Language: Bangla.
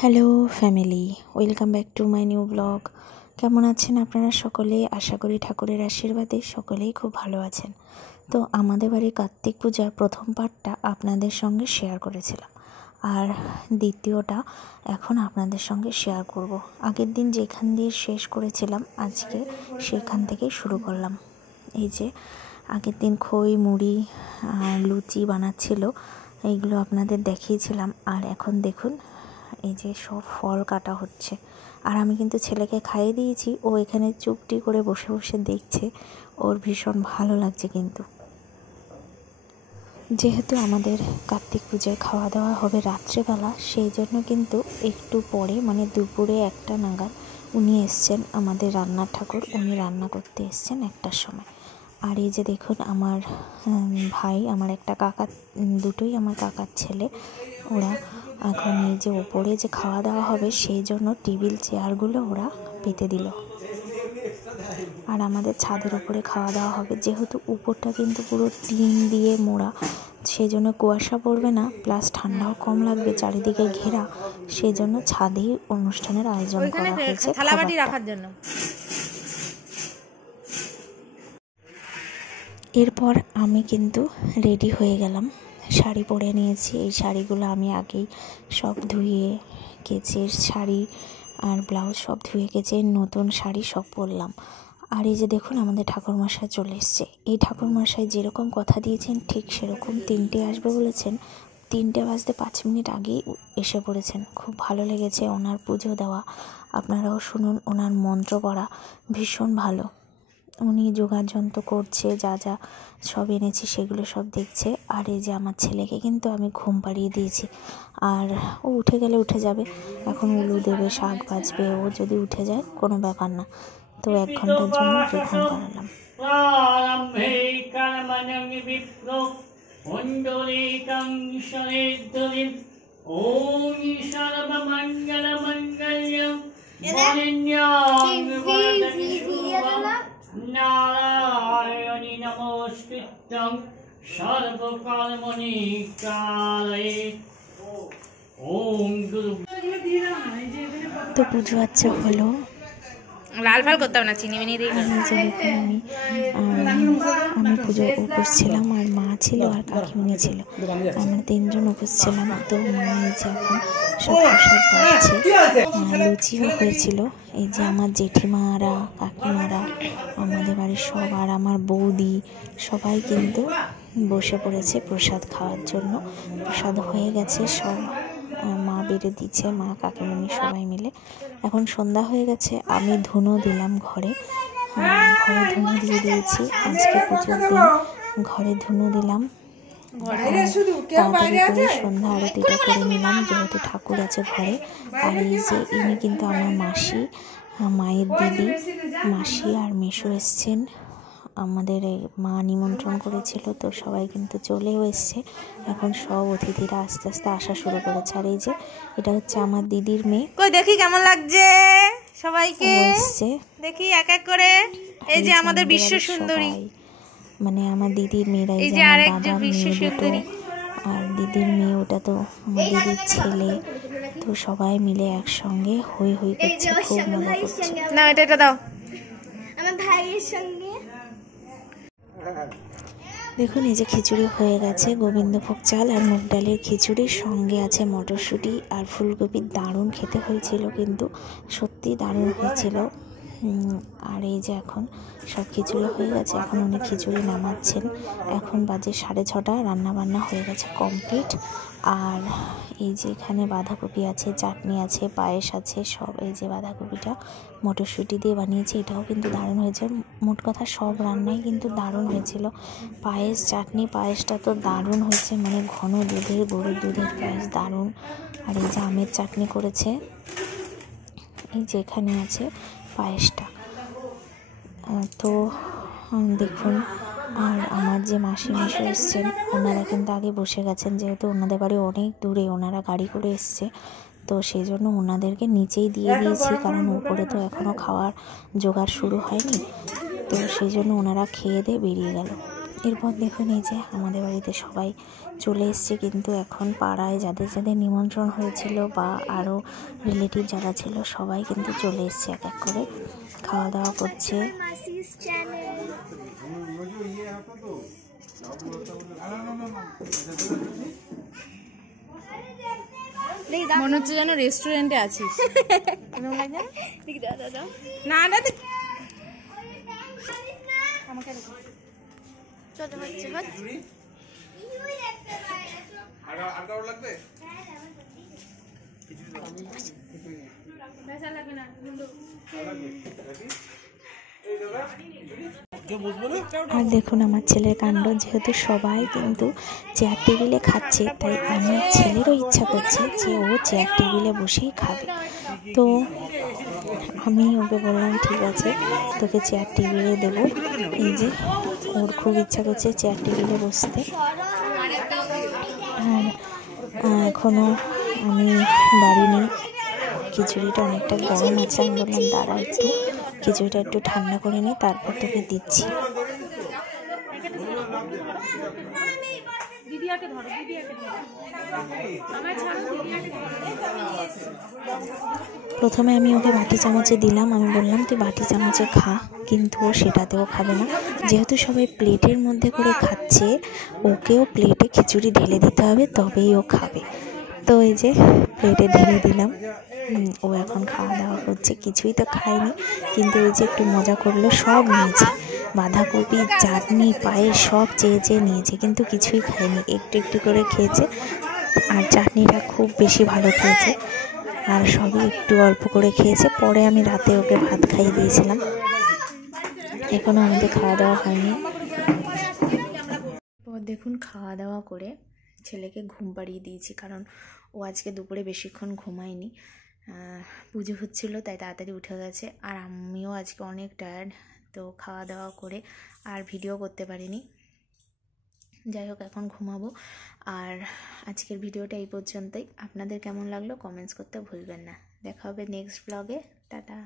Hello family, welcome back to my new blog. কেমন আছেন আপনারা সকলে? আশা করি ঠাকুরের আশীর্বাদে সকলেই খুব ভালো আছেন। তো আমাদের বাড়ির কার্তিক পূজার প্রথম পার্টটা আপনাদের সঙ্গে শেয়ার করেছিলাম, আর দ্বিতীয়টা এখন আপনাদের সঙ্গে শেয়ার করব। আগের দিন যেখান দিয়ে শেষ করেছিলাম আজকে সেখান থেকেই শুরু করলাম। এই যে আগের দিন খই মুড়ি লুচি বানাচ্ছিল, এইগুলো আপনাদের দেখিয়েছিলাম। আর এখন দেখুন এই যে সব ফল কাটা হচ্ছে, আর আমি কিন্তু ছেলেকে খাইয়ে দিয়েছি। ও এখানে চুপটি করে বসে বসে দেখছে, ওর ভীষণ ভালো লাগছে। কিন্তু যেহেতু আমাদের কার্তিক পূজায় খাওয়া দাওয়া হবে রাত্রেবেলা, সেই জন্য কিন্তু একটু পরে মানে দুপুরে 1টা নাগাদ উনি এসছেন, আমাদের রান্নার ঠাকুর। উনি রান্না করতে এসছেন 1টার সময়। আর এই যে দেখুন আমার ভাই, আমার একটা কাকা, দুটোই আমার কাকার ছেলে, ওরা এখন এই যে ওপরে যে খাওয়া দাওয়া হবে সেই জন্য টেবিল চেয়ারগুলো ওরা পেতে দিল। আর আমাদের ছাদের উপরে খাওয়া দাওয়া হবে, যেহেতু উপরটা কিন্তু পুরো টিন দিয়ে মোড়া, সেই জন্য কুয়াশা পড়বে না, প্লাস ঠান্ডাও কম লাগবে, চারিদিকে ঘেরা। সেই জন্য ছাদেই অনুষ্ঠানের আয়োজন করা হয়েছে থালাবাটি রাখার জন্য। এরপর আমি কিন্তু রেডি হয়ে গেলাম, শাড়ি পরে নিয়েছি। এই শাড়িগুলো আমি আগেই সব ধুয়ে কেচে, শাড়ি আর ব্লাউজ সব ধুয়ে কেচে নতুন শাড়ি সব পরলাম। আর এই যে দেখুন আমাদের ঠাকুরমশাই চলে এসছে। এই ঠাকুরমশাই যেরকম কথা দিয়েছেন ঠিক সেরকম 3টে আসবে বলেছেন, 3টে বাজতে 5 মিনিট আগেই এসে পড়েছেন। খুব ভালো লেগেছে ওনার পুজো দেওয়া। আপনারাও শুনুন, ওনার মন্ত্র পড়া ভীষণ ভালো। উনি যোগাড় যন্ত্র করছে, যা যা সব এনেছি সেগুলো সব দেখছে। আর এই যে আমার ছেলেকে কিন্তু আমি ঘুম পাড়িয়ে দিয়েছি, আর ও উঠে গেলে উঠে যাবে। এখন উলু দেবে, শাক বাজবে, ও যদি উঠে যায় কোনো ব্যাপার না। তো 1 ঘন্টার জন্য ওকে ঘুম পাড়ালাম। নারায়ণী নমস্কৃত্যং সর্বকর্মণি কারয়ে ওম গুরু। তো পুজো আচ্ছা হলো, লাল ফাল করতে হবে না, চিনি মিনি দিয়ে। যে দেখুন আমি পুজো উপোস ছিলাম, আর মা ছিল আর কাকিমণি ছিল, আমরা 3জন উপোস ছিলাম। তো মা এই যে এখন সব প্রসাদ পাচ্ছে, লুচিও হয়েছিল। এই যে আমার জেঠিমারা, কাকিমারা, আমাদের বাড়ির সব, আর আমার বৌদি সবাই কিন্তু বসে পড়েছে প্রসাদ খাওয়ার জন্য। প্রসাদ হয়ে গেছে সব, মা বেড়ে দিচ্ছে, মা কাকিমণি সবাই মিলে। এখন সন্ধ্যা হয়ে গেছে, আমি ধুনো দিলাম ঘরে, ঘরে ধুনো দিয়ে দিয়েছি। আজকে পুজোর দিন ঘরে ধুনো দিলাম, তাড়াতাড়ি করে সন্ধ্যা আরতিটা করে নিলাম, যেহেতু ঠাকুর আছে ঘরে। আর এই যে ইনি কিন্তু আমার মাসি, মায়ের দিদি, মাসি আর মেসো এসছেন। আমাদের মা নিমন্ত্রণ করেছিল, তো সবাই কিন্তু চলেও এসছে। এখন সব অতিথিরা আস্তে আস্তে আসা শুরু করেছে। আর এই যে এটা হচ্ছে আমার দিদির মেয়ে, কই দেখি কেমন লাগছে সবাইকে, এসছে দেখি এক এক করে। এই যে আমাদের বিশ্ব সুন্দরী, মানে আমার দিদির মেয়েরা, এই যে আরেকজন বিশ্ব সুন্দরী, আর দিদির মেয়ে, ওটা তো আমার দিদির ছেলে। তো সবাই মিলে একসঙ্গে হই হই করছে, খুব মজা করছে। না এটা দাও আমার ভাইয়ের সঙ্গে। দেখুন এই যে খিচুড়ি হয়ে গেছে, গোবিন্দভোগ চাল আর মুগ ডালের খিচুড়ির সঙ্গে আছে মটরশুঁটি আর ফুলকপি। দারুণ খেতে হয়েছিল, কিন্তু সত্যি দারুণ হয়েছিল। আর এই যে এখন সব খিচুড়ি হয়ে গেছে, এখন উনি খিচুড়ি নামাচ্ছেন। এখন বাজে 6:30, রান্না বান্না হয়ে গেছে কমপ্লিট। আর এই যে এখানে বাঁধাকপি আছে, চাটনি আছে, পায়েস আছে সব। এই যে বাঁধাকপিটা মটরশুঁটি দিয়ে বানিয়েছি, এটাও কিন্তু দারুণ হয়েছে। মোট কথা সব রান্নাই কিন্তু দারুণ হয়েছিল। পায়েস, চাটনি, পায়েসটা তো দারুণ হয়েছে, মানে ঘন দুধের, গরুর দুধের পায়েস, দারুণ। আর এই যে আমের চাটনি করেছে, এই যে এখানে আছে পায়েসটা। তো দেখুন, আর আমার যে মাসি মেশো এসছেন, ওনারা কিন্তু আগে বসে গেছেন, যেহেতু ওনাদের বাড়ি অনেক দূরে, ওনারা গাড়ি করে এসছে। তো সেই জন্য ওনাদেরকে নিচেই দিয়ে দিয়েছি, কারণ উপরে তো এখনও খাওয়ার জোগাড় শুরু হয়নি। তো সেই জন্য ওনারা খেয়ে দিয়ে বেরিয়ে গেল। এরপর দেখুন এই যে আমাদের বাড়িতে সবাই চলে এসছে, কিন্তু এখন পাড়ায় যাদের যাদের নিমন্ত্রণ হয়েছিল বা আরও রিলেটিভ যারা ছিল সবাই কিন্তু চলে এসছে, এক এক করে খাওয়া দাওয়া করছে। মাসিস চ্যানেল। মনে হচ্ছে যেন রেস্টুরেন্টে আছিস। না না আমাকে আর দেখুন আমার ছেলের কাণ্ড, যেহেতু সবাই কিন্তু চেয়ার টেবিলে খাচ্ছে, তাই আমার ছেলেরও ইচ্ছা করছে যে ও চেয়ার টেবিলে বসেই খাবে। তো আমি ওকে বললাম ঠিক আছে, তোকে চেয়ার টেবিলে দেবো। এই যে ওর খুব ইচ্ছা করছে চেয়ার টেবিলে বসতে। আর এখনও আমি বাড়িনি, খিচুড়িটা অনেকটা গরম আছে। আমি বললাম দাঁড়া একটু খিচুড়িটা একটু ঠান্ডা করে নিই, তারপর তোকে দিচ্ছি। প্রথমে আমি ওকে বাটি চামচে দিলাম, আমি বললাম তুই বাটি চামচে খা, কিন্তু ও সেটাতেও খাবে না। যেহেতু সবাই প্লেটের মধ্যে করে খাচ্ছে, ওকেও প্লেটে খিচুড়ি ঢেলে দিতে হবে, তবেই ও খাবে। তো এই যে প্লেটে ঢেলে দিলাম, ও এখন খাওয়া দাওয়া করছে। কিছুই তো খায়নি, কিন্তু ওই যে একটু মজা করলো, সব নিয়েছে, বাঁধাকপি, চাটনি, পায়েস সব চেয়ে চেয়ে নিয়েছে, কিন্তু কিছুই খায়নি, একটু একটু করে খেয়েছে। আর চাটনিটা খুব বেশি ভালো খেয়েছে, আর সবই একটু অল্প করে খেয়েছে। পরে আমি রাতে ওকে ভাত খাইয়ে দিয়েছিলাম, এখনও আমাদের খাওয়া দাওয়া হয়নি। পর দেখুন খাওয়া দাওয়া করে ছেলেকে ঘুম পাড়িয়ে দিয়েছি, কারণ ও আজকে দুপুরে বেশিক্ষণ ঘুমায়নি, পুজো হচ্ছিলো তাই তাড়াতাড়ি উঠে গেছে। আর আমিও আজকে অনেক টায়ার্ড, তো খাওয়া দাওয়া করে আর ভিডিও করতে পারিনি। যাই হোক এখন ঘুমাবো। আর আজকের ভিডিওটা এই পর্যন্তই। আপনাদের কেমন লাগলো কমেন্টস করতে ভুলবেন না। দেখা হবে নেক্সট ব্লগে। টাটা।